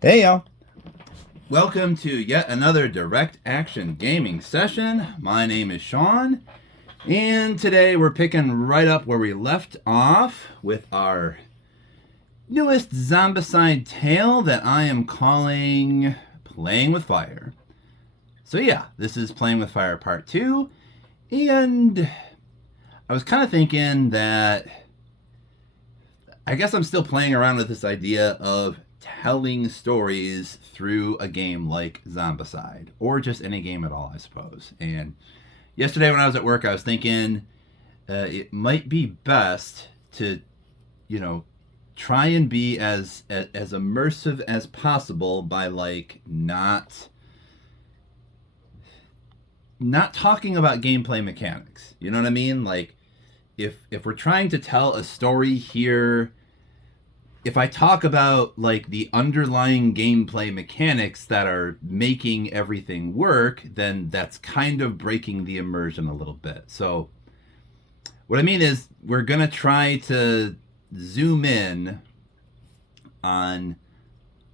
Hey y'all. Welcome to yet another direct action gaming session. My name is Sean, and today we're picking right up where we left off with our newest Zombicide tale that I am calling Playing with Fire. So yeah, this is Playing with Fire Part 2, and I was kind of thinking that I guess I'm still playing around with this idea of telling stories through a game like Zombicide, or just any game at all, I suppose. And yesterday when I was at work, I was thinking it might be best to, you know, try and be as immersive as possible by like not talking about gameplay mechanics. You know what I mean? Like if we're trying to tell a story here, if I talk about like the underlying gameplay mechanics that are making everything work, then that's kind of breaking the immersion a little bit. So what I mean is we're going to try to zoom in on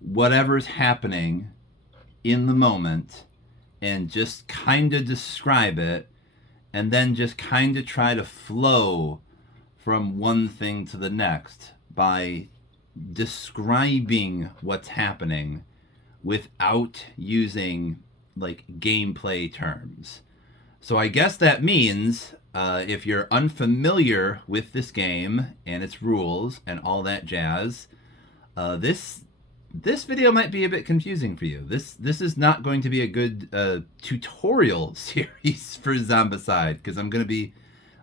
whatever's happening in the moment and just kind of describe it, and then just kind of try to flow from one thing to the next by describing what's happening without using like gameplay terms. So I guess that means if you're unfamiliar with this game and its rules and all that jazz, this video might be a bit confusing for you. This is not going to be a good tutorial series for Zombicide, because I'm going to be,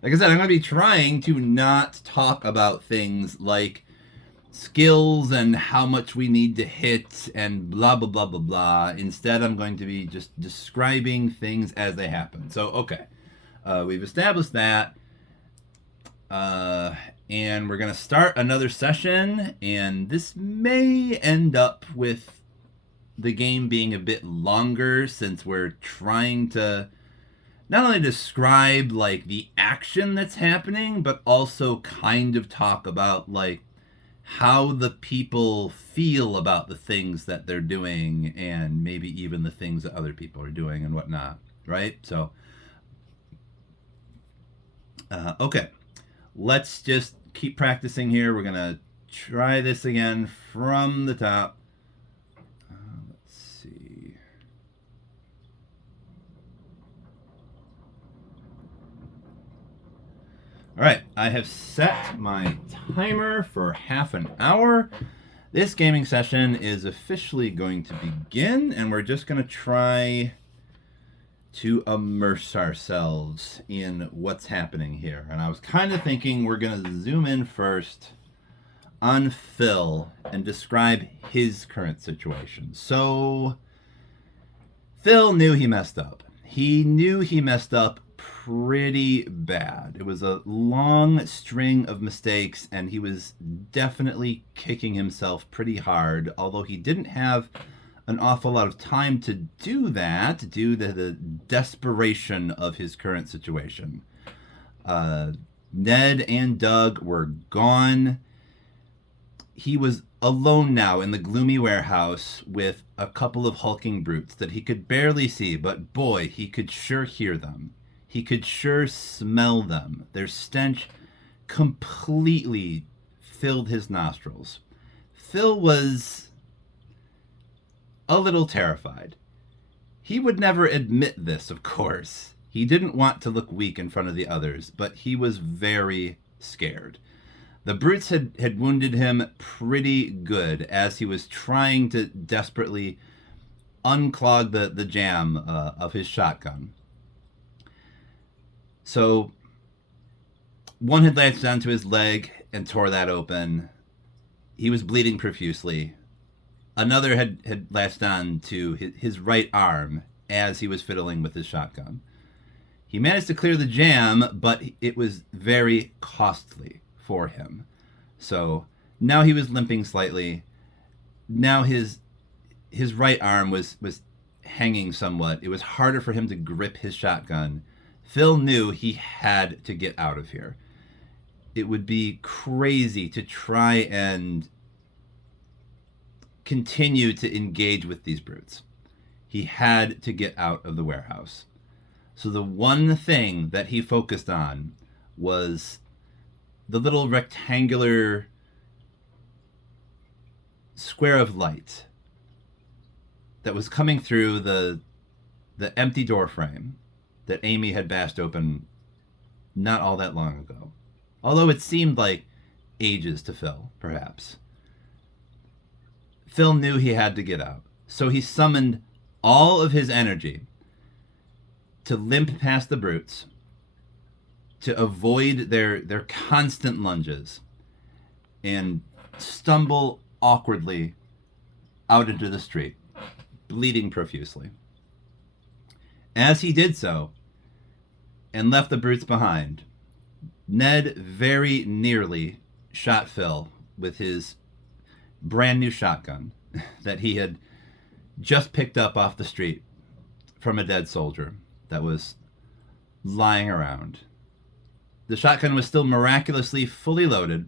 like I said, I'm going to be trying to not talk about things like skills and how much we need to hit and blah blah blah blah blah. Instead, I'm going to be just describing things as they happen. So okay, we've established that, and we're gonna start another session, and this may end up with the game being a bit longer, since we're trying to not only describe like the action that's happening, but also kind of talk about like how the people feel about the things that they're doing, and maybe even the things that other people are doing and whatnot, right? So okay, let's just keep practicing here. We're gonna try this again from the top. Let's see. All right, I have set my timer for half an hour. This gaming session is officially going to begin, and we're just going to try to immerse ourselves in what's happening here. And I was kind of thinking we're going to zoom in first on Phil and describe his current situation. So, Phil knew he messed up. He knew he messed up pretty bad. It was a long string of mistakes, and he was definitely kicking himself pretty hard, although he didn't have an awful lot of time to do that due to the desperation of his current situation. Ned and Doug were gone. He was alone now in the gloomy warehouse with a couple of hulking brutes that he could barely see, but boy, he could sure hear them. He could sure smell them. Their stench completely filled his nostrils. Phil was a little terrified. He would never admit this, of course. He didn't want to look weak in front of the others, but he was very scared. The brutes had wounded him pretty good as he was trying to desperately unclog the jam of his shotgun. So one had latched onto his leg and tore that open. He was bleeding profusely. Another had latched on to his right arm as he was fiddling with his shotgun. He managed to clear the jam, but it was very costly for him. So now he was limping slightly. Now his right arm was hanging somewhat. It was harder for him to grip his shotgun. Phil knew he had to get out of here. It would be crazy to try and continue to engage with these brutes. He had to get out of the warehouse. So the one thing that he focused on was the little rectangular square of light that was coming through the empty door frame that Amy had bashed open not all that long ago. Although it seemed like ages to Phil, perhaps. Phil knew he had to get out, so he summoned all of his energy to limp past the brutes, to avoid their constant lunges, and stumble awkwardly out into the street, bleeding profusely. As he did so, and left the brutes behind, Ned very nearly shot Phil with his brand new shotgun that he had just picked up off the street from a dead soldier that was lying around. The shotgun was still miraculously fully loaded.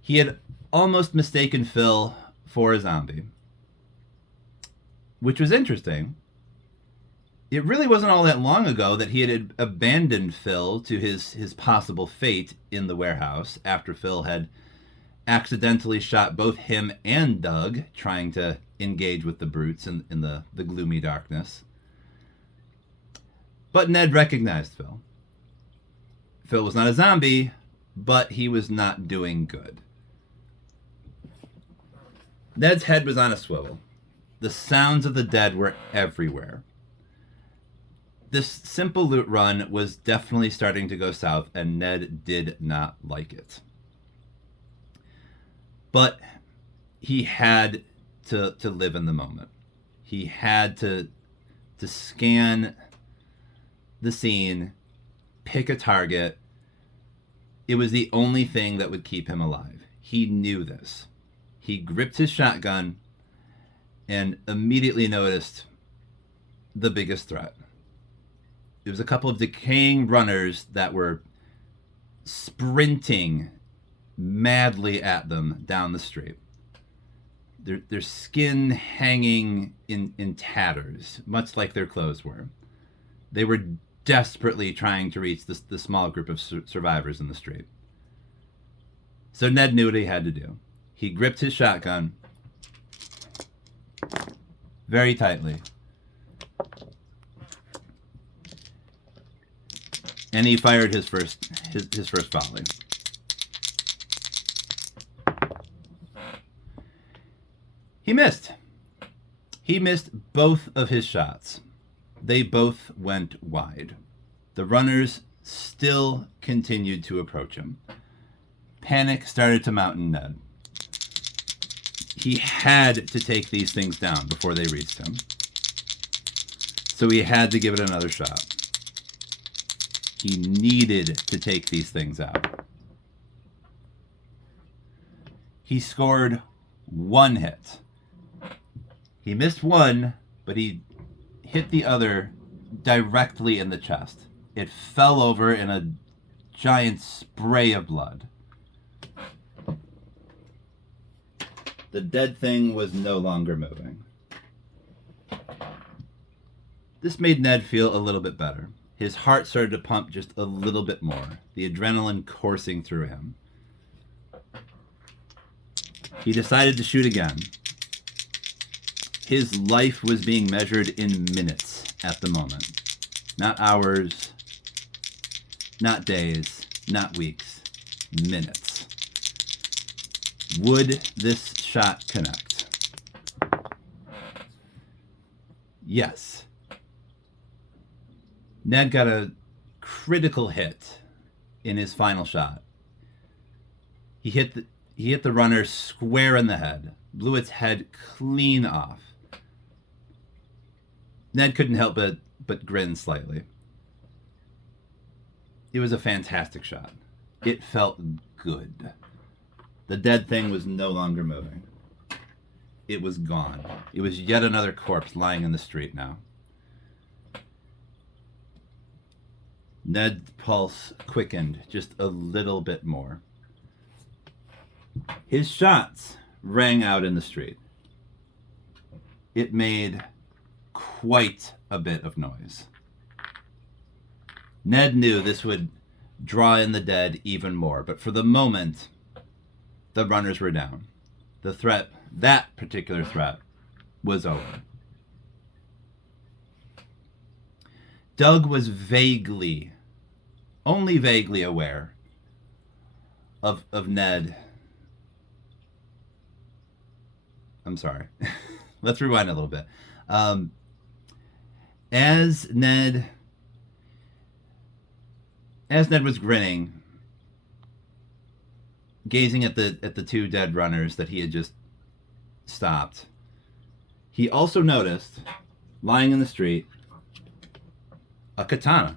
He had almost mistaken Phil for a zombie, which was interesting. It really wasn't all that long ago that he had abandoned Phil to his possible fate in the warehouse after Phil had accidentally shot both him and Doug trying to engage with the brutes in the gloomy darkness. But Ned recognized Phil. Phil was not a zombie, but he was not doing good. Ned's head was on a swivel. The sounds of the dead were everywhere. This simple loot run was definitely starting to go south, and Ned did not like it. But he had to live in the moment. He had to scan the scene, pick a target. It was the only thing that would keep him alive. He knew this. He gripped his shotgun and immediately noticed the biggest threat. It was a couple of decaying runners that were sprinting madly at them down the street. Their skin hanging in tatters, much like their clothes were. They were desperately trying to reach the small group of survivors in the street. So Ned knew what he had to do. He gripped his shotgun very tightly, and he fired his first volley. He missed. He missed both of his shots. They both went wide. The runners still continued to approach him. Panic started to mount in Ned. He had to take these things down before they reached him. So he had to give it another shot. He needed to take these things out. He scored one hit. He missed one, but he hit the other directly in the chest. It fell over in a giant spray of blood. The dead thing was no longer moving. This made Ned feel a little bit better. His heart started to pump just a little bit more, the adrenaline coursing through him. He decided to shoot again. His life was being measured in minutes at the moment. Not hours, not days, not weeks, minutes. Would this shot connect? Yes. Ned got a critical hit in his final shot. He hit the runner square in the head, blew its head clean off. Ned couldn't help but grin slightly. It was a fantastic shot. It felt good. The dead thing was no longer moving. It was gone. It was yet another corpse lying in the street now. Ned's pulse quickened just a little bit more. His shots rang out in the street. It made quite a bit of noise. Ned knew this would draw in the dead even more, but for the moment, the runners were down. The threat, that particular threat, was over. Doug was vaguely, only vaguely aware of Ned. I'm sorry. Let's rewind a little bit. As Ned was grinning, gazing at the two dead runners that he had just stopped, he also noticed, lying in the street, a katana.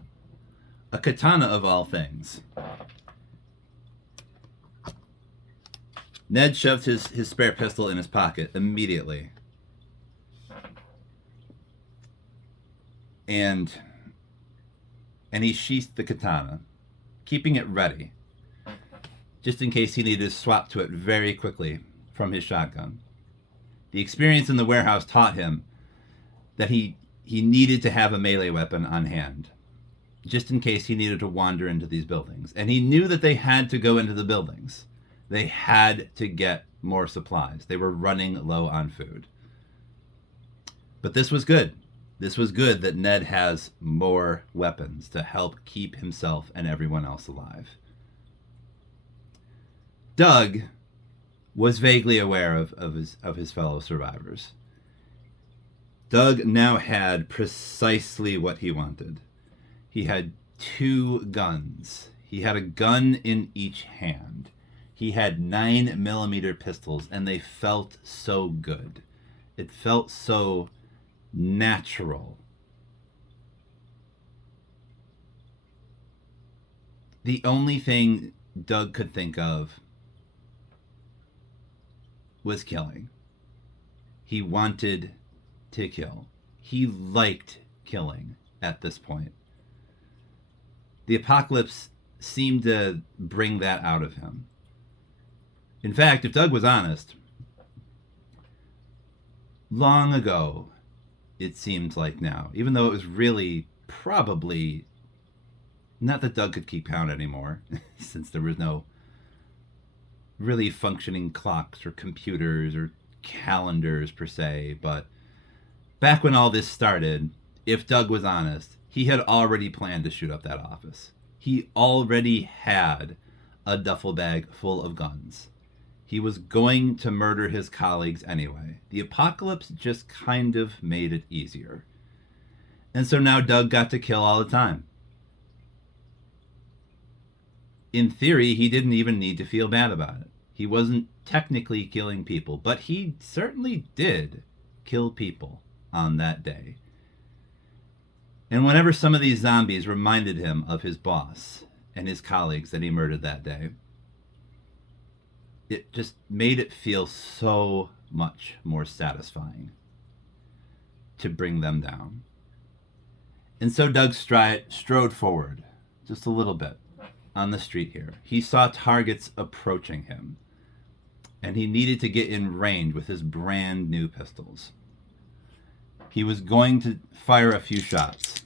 A katana of all things. Ned shoved his spare pistol in his pocket immediately. And he sheathed the katana, keeping it ready, just in case he needed to swap to it very quickly from his shotgun. The experience in the warehouse taught him that he needed to have a melee weapon on hand, just in case he needed to wander into these buildings. And he knew that they had to go into the buildings. They had to get more supplies. They were running low on food. But this was good. This was good that Ned has more weapons to help keep himself and everyone else alive. Doug was vaguely aware of his fellow survivors. Doug now had precisely what he wanted. He had 2 guns. He had a gun in each hand. He had 9mm pistols, and they felt so good. It felt so natural. The only thing Doug could think of was killing. He wanted to kill. He liked killing at this point. The apocalypse seemed to bring that out of him. In fact, if Doug was honest, long ago, it seemed like now, even though it was really probably not that Doug could keep count anymore, since there was no really functioning clocks or computers or calendars per se, but back when all this started, if Doug was honest, he had already planned to shoot up that office. He already had a duffel bag full of guns. He was going to murder his colleagues anyway. The apocalypse just kind of made it easier. And so now Doug got to kill all the time. In theory, he didn't even need to feel bad about it. He wasn't technically killing people, but he certainly did kill people on that day. And whenever some of these zombies reminded him of his boss and his colleagues that he murdered that day, it just made it feel so much more satisfying to bring them down. And so Doug strode forward just a little bit on the street here. He saw targets approaching him, and he needed to get in range with his brand new pistols. He was going to fire a few shots.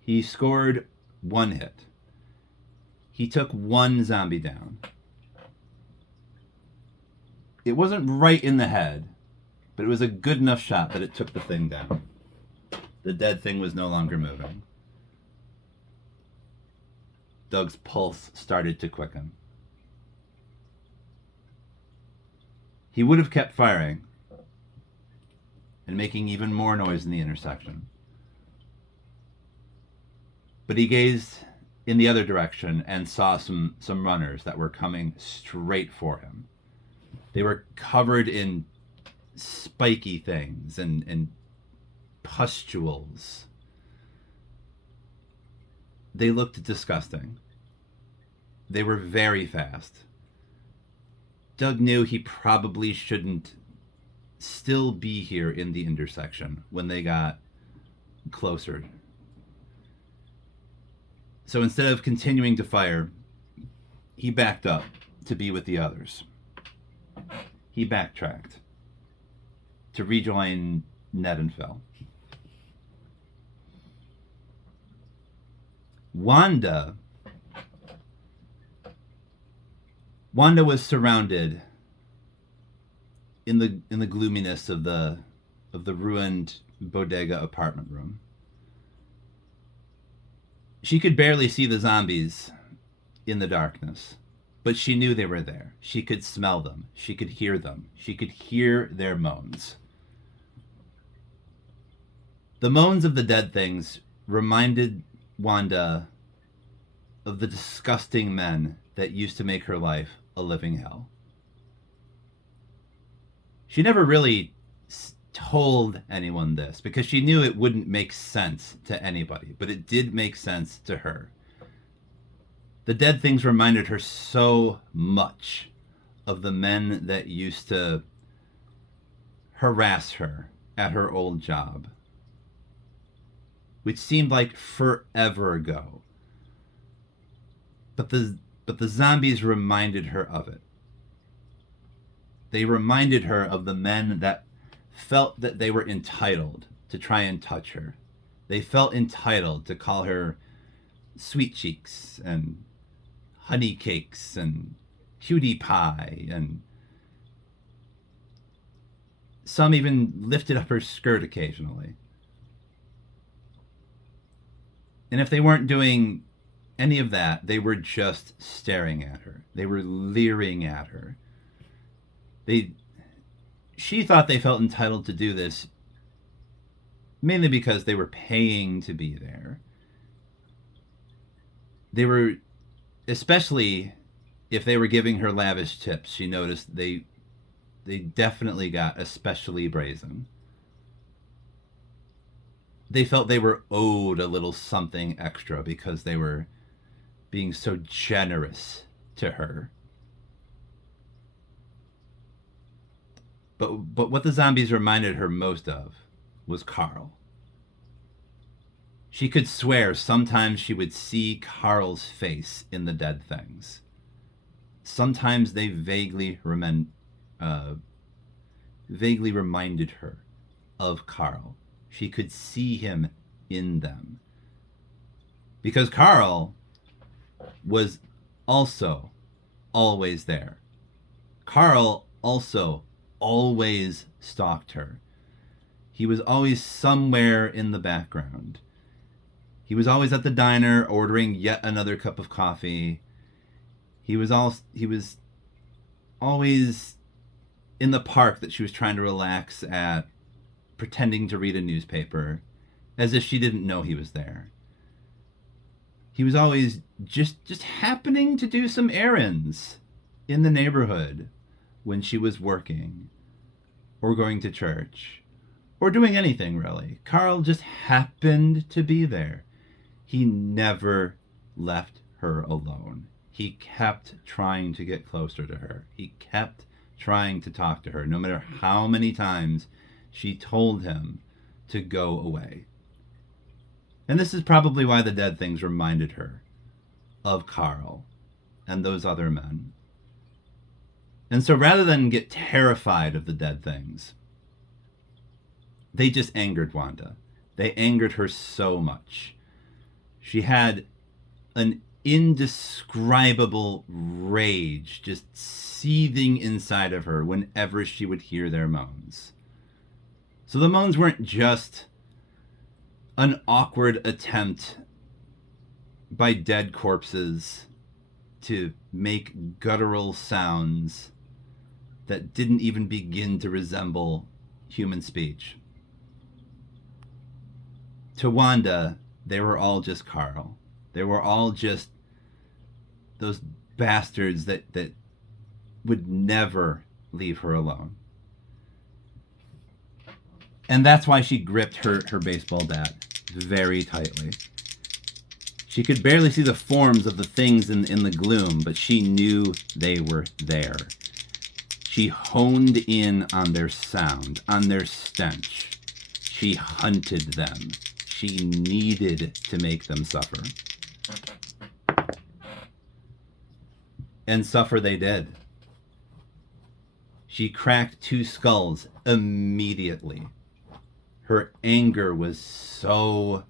He scored 1 hit. He took 1 zombie down. It wasn't right in the head, but it was a good enough shot that it took the thing down. The dead thing was no longer moving. Doug's pulse started to quicken. He would have kept firing and making even more noise in the intersection. But he gazed in the other direction and saw some runners that were coming straight for him. They were covered in spiky things and pustules. They looked disgusting. They were very fast. Doug knew he probably shouldn't still be here in the intersection when they got closer. So instead of continuing to fire, he backed up to be with the others. He backtracked to rejoin Ned and Phil. Wanda was surrounded in the gloominess of the ruined bodega apartment room. She could barely see the zombies in the darkness, but she knew they were there. She could smell them. She could hear them. She could hear their moans. The moans of the dead things reminded Wanda of the disgusting men that used to make her life a living hell. She never really told anyone this because she knew it wouldn't make sense to anybody, but it did make sense to her. The dead things reminded her so much of the men that used to harass her at her old job, which seemed like forever ago. But the zombies reminded her of it. They reminded her of the men that felt that they were entitled to try and touch her. They felt entitled to call her sweet cheeks and honey cakes and cutie pie, and some even lifted up her skirt occasionally. And if they weren't doing any of that, they were just staring at her. They were leering at her. She thought they felt entitled to do this mainly because they were paying to be there. They were, especially if they were giving her lavish tips, she noticed they definitely got especially brazen. They felt they were owed a little something extra because they were being so generous to her. But what the zombies reminded her most of was Carl. She could swear sometimes she would see Carl's face in the dead things. Sometimes they vaguely reminded her of Carl. She could see him in them. Because Carl was also always there. Carl also always stalked her. He was always somewhere in the background. He was always at the diner ordering yet another cup of coffee. He was always in the park that she was trying to relax at, pretending to read a newspaper, as if she didn't know he was there. He was always just happening to do some errands in the neighborhood when she was working, or going to church, or doing anything really. Carl just happened to be there. He never left her alone. He kept trying to get closer to her. He kept trying to talk to her, no matter how many times she told him to go away. And this is probably why the dead things reminded her of Carl and those other men. And so rather than get terrified of the dead things, they just angered Wanda. They angered her so much. She had an indescribable rage just seething inside of her whenever she would hear their moans. So the moans weren't just an awkward attempt by dead corpses to make guttural sounds that didn't even begin to resemble human speech. To Wanda, they were all just Carl. They were all just those bastards that would never leave her alone. And that's why she gripped her baseball bat very tightly. She could barely see the forms of the things in the gloom, but she knew they were there. She honed in on their sound, on their stench. She hunted them. She needed to make them suffer. And suffer they did. She cracked 2 skulls immediately. Her anger was so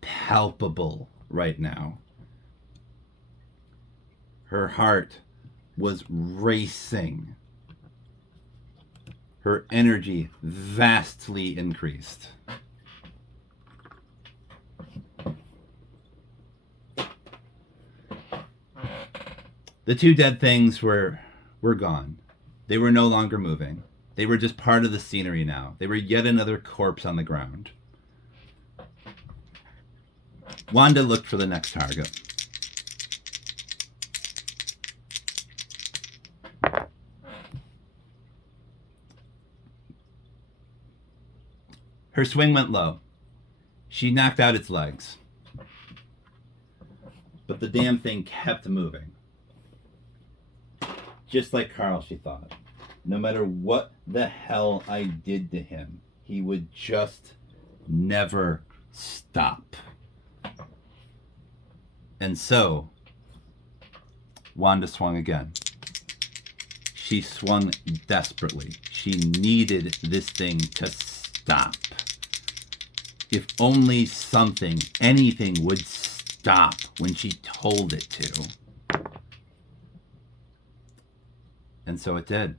palpable right now. Her heart was racing. Her energy vastly increased. The 2 dead things were gone. They were no longer moving. They were just part of the scenery now. They were yet another corpse on the ground. Wanda looked for the next target. Her swing went low. She knocked out its legs. But the damn thing kept moving. Just like Carl, she thought. No matter what the hell I did to him, he would just never stop. And so, Wanda swung again. She swung desperately. She needed this thing to stop. If only something, anything would stop when she told it to. And so it did.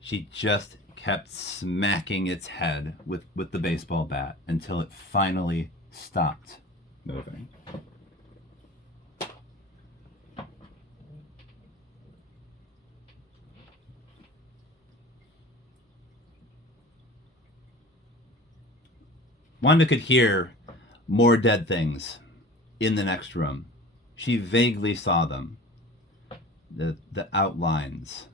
She just kept smacking its head with the baseball bat until it finally stopped moving. Wanda could hear more dead things in the next room. She vaguely saw them, the outlines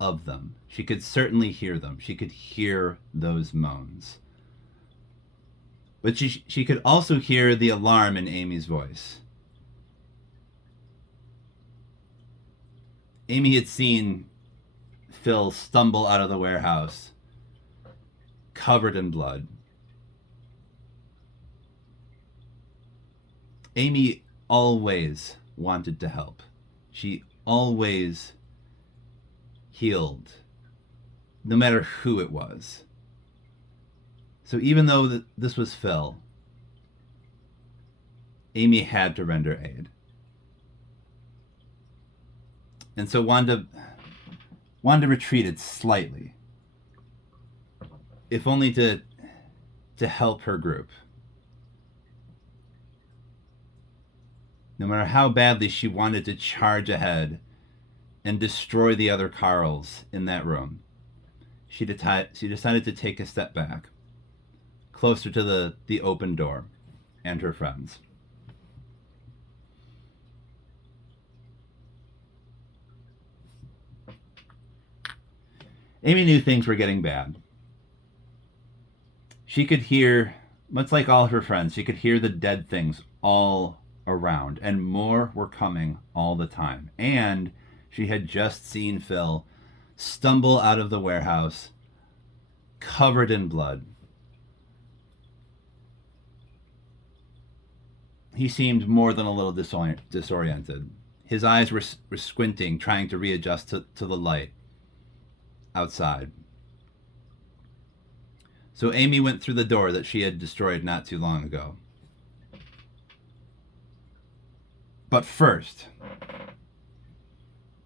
of them. She could certainly hear them. She could hear those moans. But she could also hear the alarm in Amy's voice. Amy had seen Phil stumble out of the warehouse, covered in blood. Amy always wanted to help. She always healed, no matter who it was. So even though this was Phil, Amy had to render aid. And so Wanda retreated slightly, if only to help her group. No matter how badly she wanted to charge ahead and destroy the other Carls in that room, she decided to take a step back, closer to the open door and her friends. Amy knew things were getting bad. She could hear, much like all of her friends, she could hear the dead things all around, and more were coming all the time. And she had just seen Phil stumble out of the warehouse, covered in blood. He seemed more than a little disoriented. His eyes were squinting, trying to readjust to the light outside. So Amy went through the door that she had destroyed not too long ago. But first,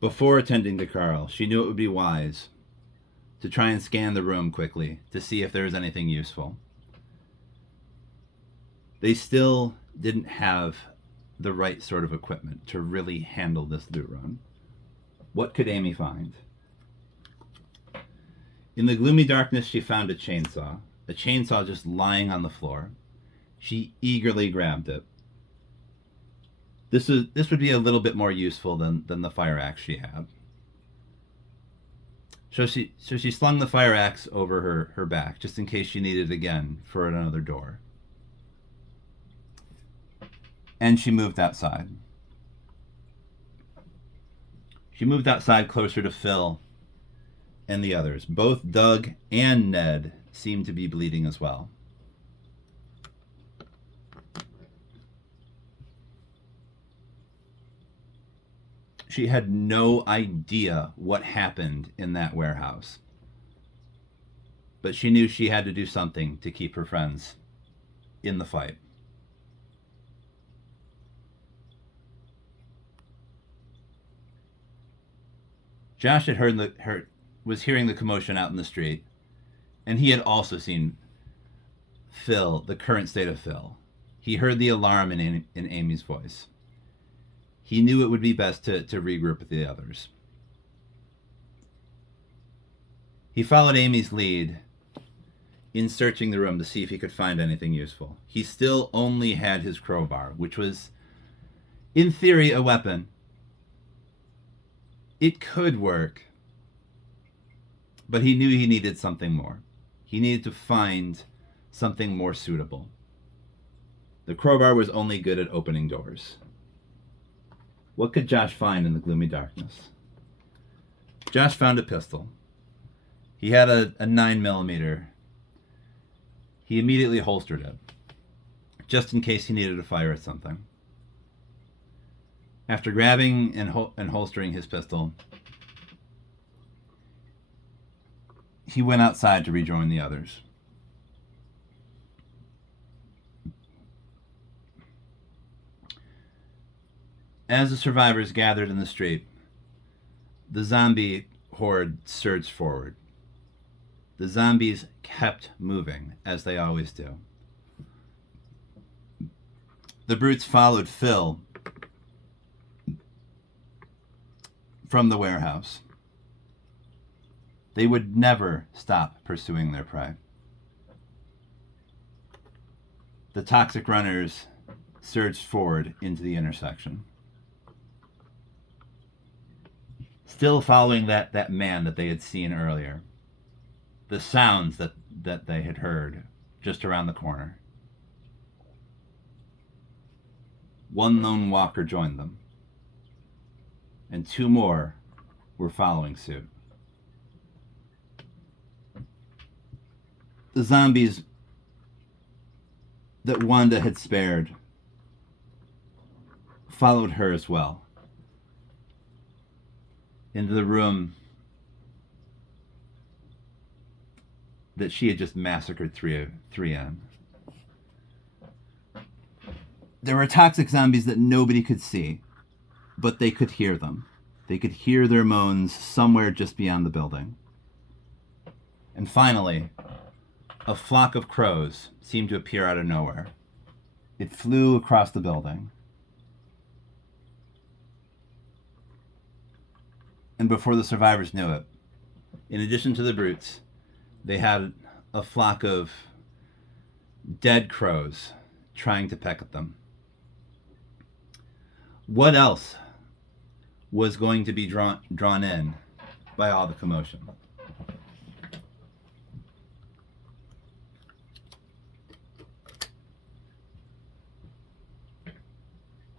before attending to Carl, she knew it would be wise to try and scan the room quickly to see if there was anything useful. They still didn't have the right sort of equipment to really handle this loot run. What could Amy find? In the gloomy darkness, she found a chainsaw just lying on the floor. She eagerly grabbed it. This would be a little bit more useful than the fire axe she had. So she slung the fire axe over her back, just in case she needed it again for another door. And she moved outside. She moved outside closer to Phil and the others. Both Doug and Ned seemed to be bleeding as well. She had no idea what happened in that warehouse. But she knew she had to do something to keep her friends in the fight. Josh had was hearing the commotion out in the street, and he had also seen Phil, the current state of Phil. He heard the alarm in Amy's voice. He knew it would be best to regroup with the others. He followed Amy's lead in searching the room to see if he could find anything useful. He still only had his crowbar, which was, in theory, a weapon. It could work, but he knew he needed something more. He needed to find something more suitable. The crowbar was only good at opening doors. What could Josh find in the gloomy darkness? Josh found a pistol. He had a 9mm. He immediately holstered it, just in case he needed to fire at something. After grabbing and holstering his pistol, he went outside to rejoin the others. As the survivors gathered in the street, the zombie horde surged forward. The zombies kept moving, as they always do. The brutes followed Phil from the warehouse. They would never stop pursuing their prey. The toxic runners surged forward into the intersection, still following that man that they had seen earlier. The sounds that they had heard just around the corner. One lone walker joined them, and 2 more were following suit. The zombies that Wanda had spared followed her as well into the room that she had just massacred three in. There were toxic zombies that nobody could see, but they could hear them. They could hear their moans somewhere just beyond the building. And finally, a flock of crows seemed to appear out of nowhere. It flew across the building. And before the survivors knew it, in addition to the brutes, they had a flock of dead crows trying to peck at them. What else was going to be drawn in by all the commotion?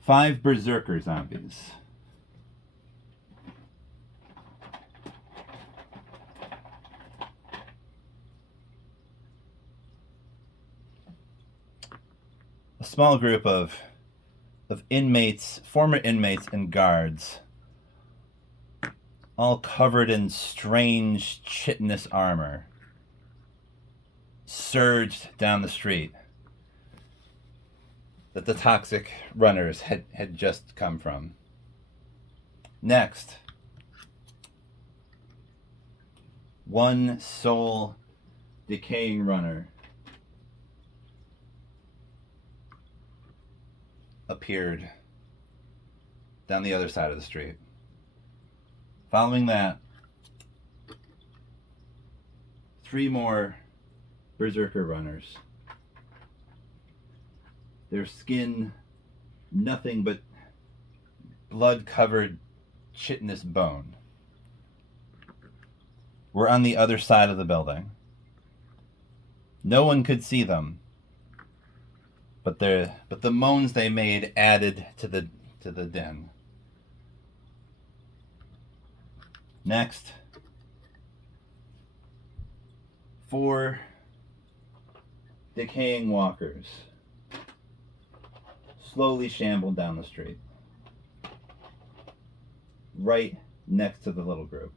Five berserker zombies. A small group of inmates, former inmates and guards, all covered in strange chitinous armor, surged down the street that the toxic runners had just come from. Next, one sole decaying runner appeared down the other side of the street. Following that, 3 more berserker runners. Their skin nothing but blood-covered chitinous bone. Were on the other side of the building. No one could see them, but the moans they made added to the din. Next, 4 decaying walkers slowly shambled down the street. right next to the little group.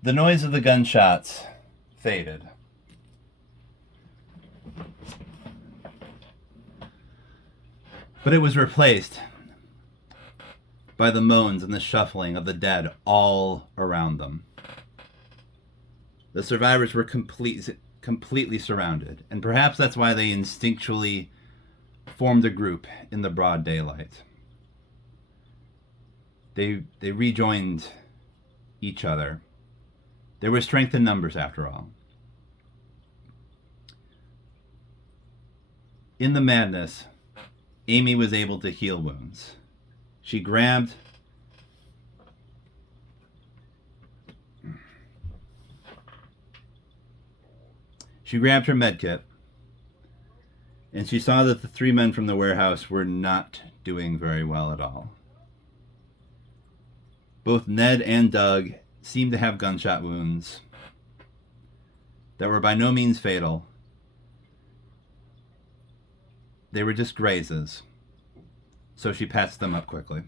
The noise of the gunshots faded. But it was replaced by the moans and the shuffling of the dead all around them. The survivors were completely surrounded, and perhaps that's why they instinctually formed a group in the broad daylight. They rejoined each other. There was strength in numbers, after all. In the madness, Amy was able to heal wounds. She grabbed her medkit, and she saw that the 3 men from the warehouse were not doing very well at all. Both Ned and Doug seemed to have gunshot wounds that were by no means fatal. They were just grazes, so she patched them up quickly.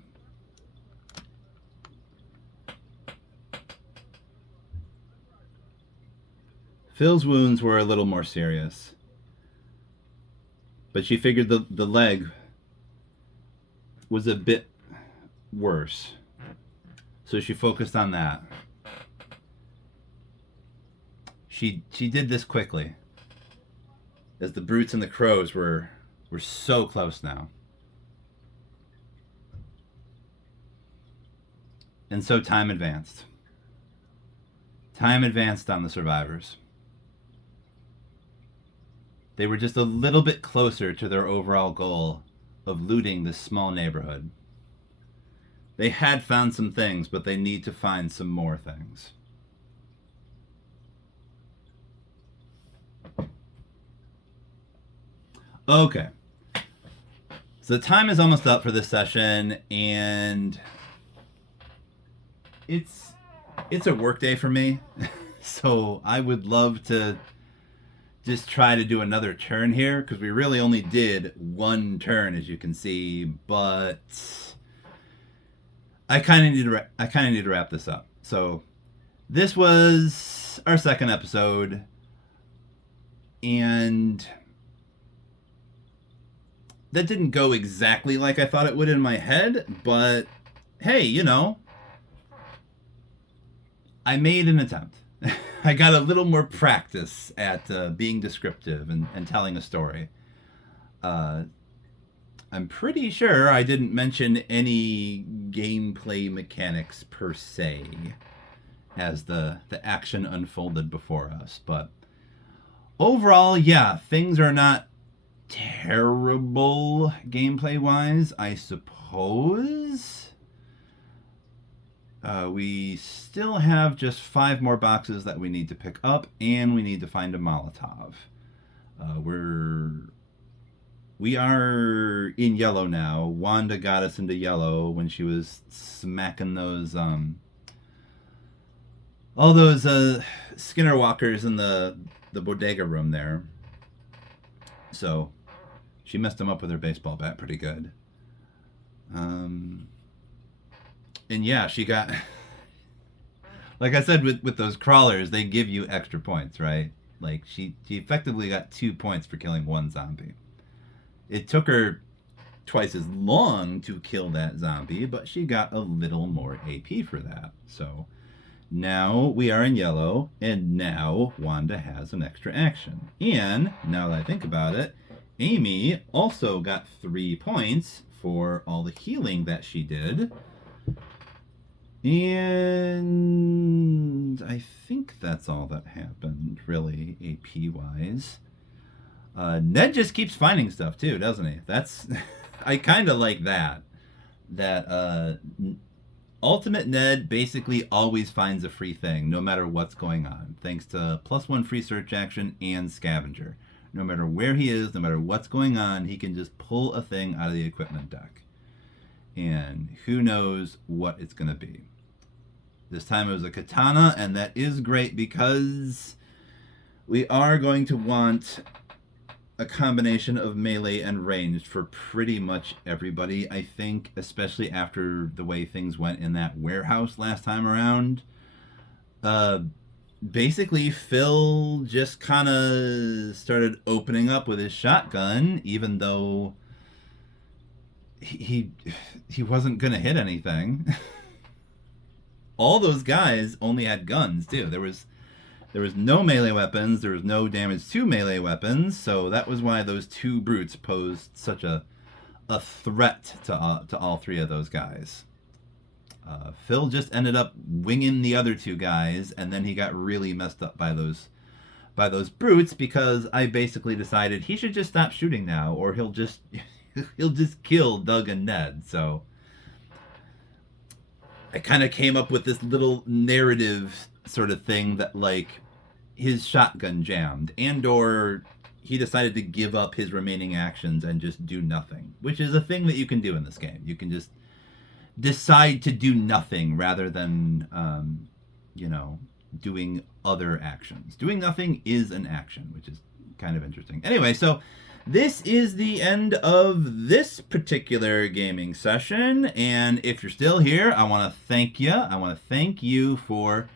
Phil's wounds were a little more serious, but she figured the leg was a bit worse, so she focused on that. She did this quickly, as the brutes and the crows were so close now. And so time advanced. Time advanced on the survivors. They were just a little bit closer to their overall goal of looting this small neighborhood. They had found some things, but they need to find some more things. Okay. So the time is almost up for this session, and it's a work day for me. So I would love to just try to do another turn here, because we really only did 1 turn, as you can see, but I kind of need to wrap this up. So this was our 2nd episode, and that didn't go exactly like I thought it would in my head, but hey, you know, I made an attempt. I got a little more practice at being descriptive and telling a story. I'm pretty sure I didn't mention any gameplay mechanics per se as the action unfolded before us, but overall, yeah, things are not terrible gameplay-wise, I suppose. We still have just 5 more boxes that we need to pick up, and we need to find a Molotov. We are in yellow now. Wanda got us into yellow when she was smacking those all those Skinner walkers in the bodega room there. So she messed them up with her baseball bat pretty good. And yeah, she got, like I said, with those crawlers, they give you extra points, right? Like, she effectively got 2 points for killing 1 zombie. It took her twice as long to kill that zombie, but she got a little more AP for that. So now we are in yellow, and now Wanda has an extra action. And now that I think about it, Amy also got 3 points for all the healing that she did. And I think that's all that happened, really, AP-wise. Ned just keeps finding stuff, too, doesn't he? That's... I kind of like that. That, Ultimate Ned basically always finds a free thing, no matter what's going on, thanks to +1 free search action and scavenger. no matter where he is, no matter what's going on, he can just pull a thing out of the equipment deck. And who knows what it's going to be. This time it was a katana, and that is great because we are going to want a combination of melee and ranged for pretty much everybody, I think, especially after the way things went in that warehouse last time around. Basically, Phil just kind of started opening up with his shotgun, even though he wasn't going to hit anything. All those guys only had guns, too. There was no melee weapons. There was no damage to melee weapons. So that was why those two brutes posed such a threat to all three of those guys. Phil just ended up winging the other two guys, and then he got really messed up by those brutes because I basically decided he should just stop shooting now, or he'll just kill Doug and Ned. So I kind of came up with this little narrative sort of thing that, like, his shotgun jammed, and or he decided to give up his remaining actions and just do nothing, which is a thing that you can do in this game. You can just decide to do nothing rather than doing other actions. Doing nothing is an action, which is kind of interesting. Anyway, so this is the end of this particular gaming session, and if you're still here, I want to thank you. I want to thank you for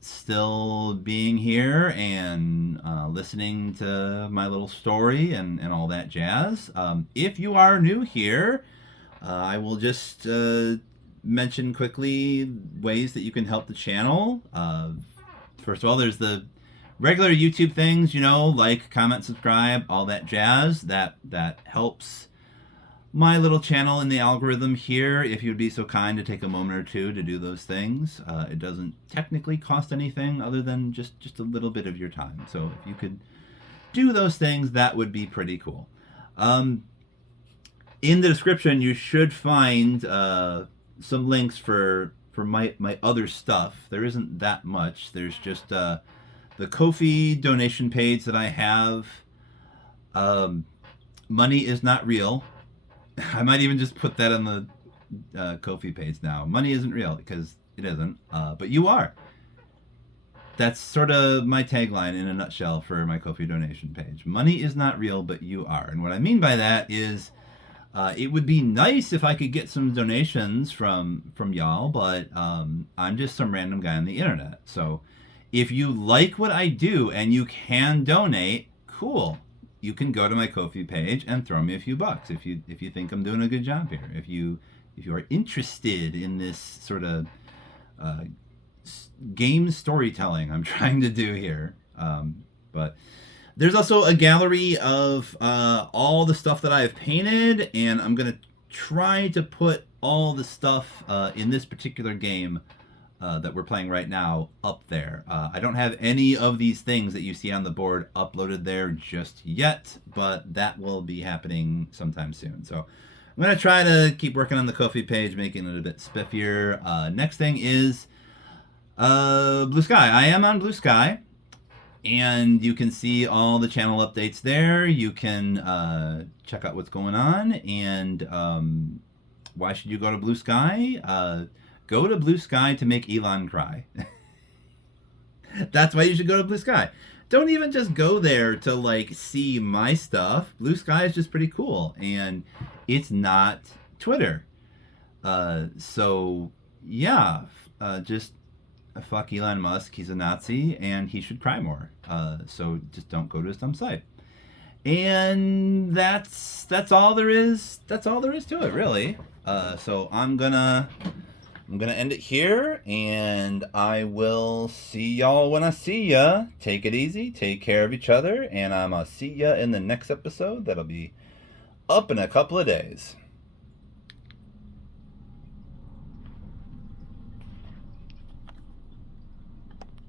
still being here and listening to my little story and all that jazz. If you are new here, I will just mention quickly ways that you can help the channel. First of all, there's the regular YouTube things, like, comment, subscribe, all that jazz. That helps my little channel in the algorithm here. If you'd be so kind to take a moment or two to do those things. It doesn't technically cost anything other than just a little bit of your time. So if you could do those things, that would be pretty cool. In the description, you should find some links for my other stuff. There isn't that much. There's just the Ko-fi donation page that I have. Money is not real. I might even just put that on the Ko-fi page now. Money isn't real, because it isn't, but you are. That's sort of my tagline in a nutshell for my Ko-fi donation page. Money is not real, but you are. And what I mean by that is it would be nice if I could get some donations from y'all, but I'm just some random guy on the internet. So if you like what I do and you can donate, cool. You can go to my Ko-fi page and throw me a few bucks if you think I'm doing a good job here. If you are interested in this sort of game storytelling I'm trying to do here. But there's also a gallery of all the stuff that I've painted, and I'm going to try to put all the stuff in this particular game that we're playing right now up there. I don't have any of these things that you see on the board uploaded there just yet, but that will be happening sometime soon. So I'm going to try to keep working on the Ko-fi page, making it a bit spiffier. Next thing is Blue Sky. I am on Blue Sky, and you can see all the channel updates there. You can check out what's going on, and why should you go to Blue Sky? Go to Blue Sky to make Elon cry. That's why you should go to Blue Sky. Don't even just go there to, like, see my stuff. Blue Sky is just pretty cool, and it's not Twitter. So yeah, just fuck Elon Musk. He's a Nazi, and he should cry more. So just don't go to his dumb site. And that's all there is. That's all there is to it, really. So I'm gonna end it here, and I will see y'all when I see ya. Take it easy, take care of each other, and I'ma see ya in the next episode. That'll be up in a couple of days.